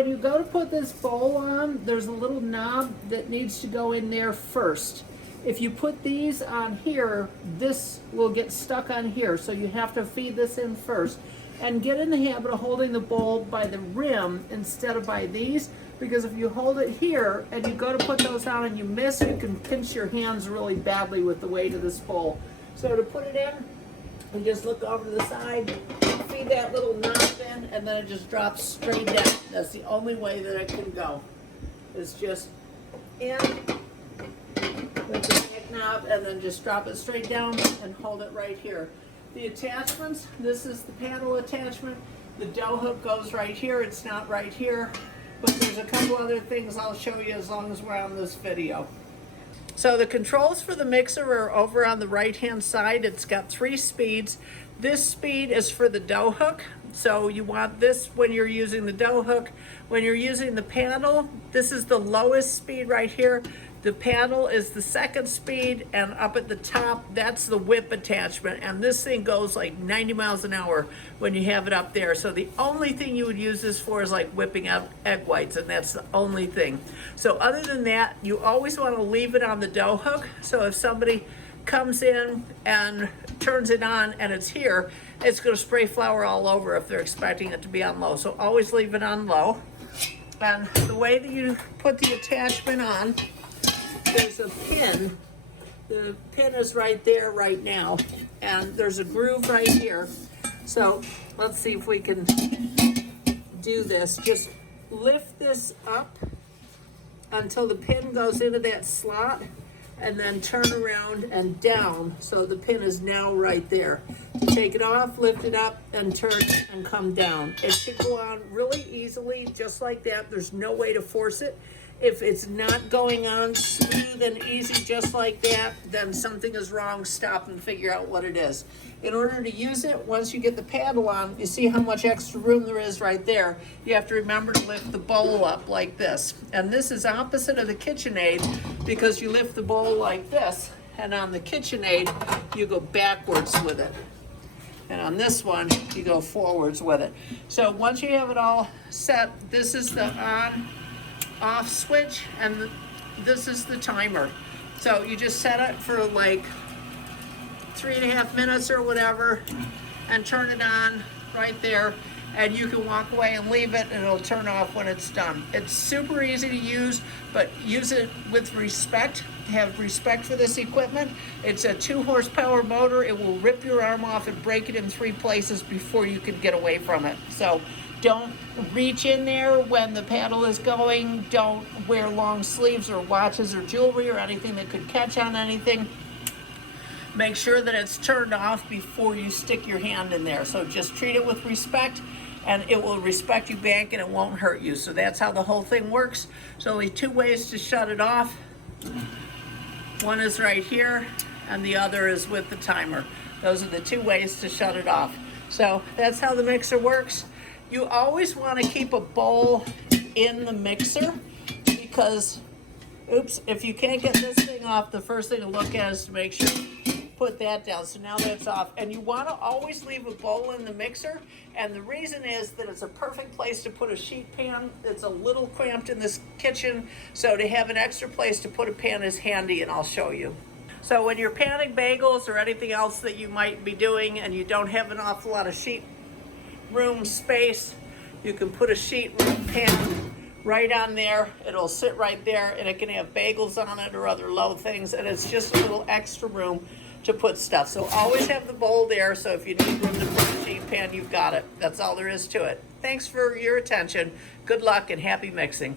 When you go to put this bowl on, there's a little knob that needs to go in there first. If you put these on here, this will get stuck on here, so you have to feed this in first. And get in the habit of holding the bowl by the rim instead of by these, because if you hold it here and you go to put those on and you miss, you can pinch your hands really badly with the weight of this bowl. So to put it in, you just look over to the side, feed that little knob in, and then it just drops straight down. That's the only way that it can go. It's just in with the back knob and then just drop it straight down and hold it right here. The attachments, this is the paddle attachment. The dough hook goes right here. It's not right here, but there's a couple other things I'll show you as long as we're on this video. So the controls for the mixer are over on the right hand side. It's got 3 speeds. This speed is for the dough hook. So you want this when you're using the dough hook. When you're using the paddle, this is the lowest speed right here. The paddle is the 2nd speed, and up at the top, that's the whip attachment. And this thing goes like 90 miles an hour when you have it up there. So the only thing you would use this for is like whipping up egg whites, and that's the only thing. So other than that, you always want to leave it on the dough hook. So if somebody comes in and turns it on and it's here, it's going to spray flour all over if they're expecting it to be on low. So always leave it on low. And the way that you put the attachment on, there's a pin. The pin is right there right now, and there's a groove right here. So let's see if we can do this. Just lift this up until the pin goes into that slot, and then turn around and down, so the pin is now right there. Take it off, lift it up, and turn and come down. It should go on really easily, just like that. There's no way to force it. If it's not going on smooth and easy just like that, then something is wrong. Stop and figure out what it is. In order to use it, once you get the paddle on, you see how much extra room there is right there. You have to remember to lift the bowl up like this. And this is opposite of the KitchenAid, because you lift the bowl like this, and on the KitchenAid, you go backwards with it. And on this one, you go forwards with it. So once you have it all set, this is the on-off switch, and this is the timer. So you just set it for like 3.5 minutes or whatever, and turn it on right there, and you can walk away and leave it, and it'll turn off when it's done. It's super easy to use, but use it with respect. Have respect for this equipment. It's a 2 horsepower motor. It will rip your arm off and break it in 3 places before you can get away from it. So don't reach in there when the paddle is going. Don't wear long sleeves or watches or jewelry or anything that could catch on anything. Make sure that it's turned off before you stick your hand in there. So just treat it with respect, and it will respect you back, and it won't hurt you. So that's how the whole thing works. So only 2 ways to shut it off. One is right here, and the other is with the timer. Those are the 2 ways to shut it off. So that's how the mixer works. You always want to keep a bowl in the mixer, because, oops, if you can't get this thing off, the first thing to look at is to make sure you put that down. So now that's off. And you want to always leave a bowl in the mixer, and the reason is that it's a perfect place to put a sheet pan. It's a little cramped in this kitchen, so to have an extra place to put a pan is handy, and I'll show you. So when you're panning bagels or anything else that you might be doing and you don't have an awful lot of sheet room space, you can put a sheet room pan right on there. It'll sit right there, and it can have bagels on it or other low things, and it's just a little extra room to put stuff. So always have the bowl there, so if you need room to put a sheet pan, you've got it. That's all there is to it. Thanks for your attention. Good luck and happy mixing.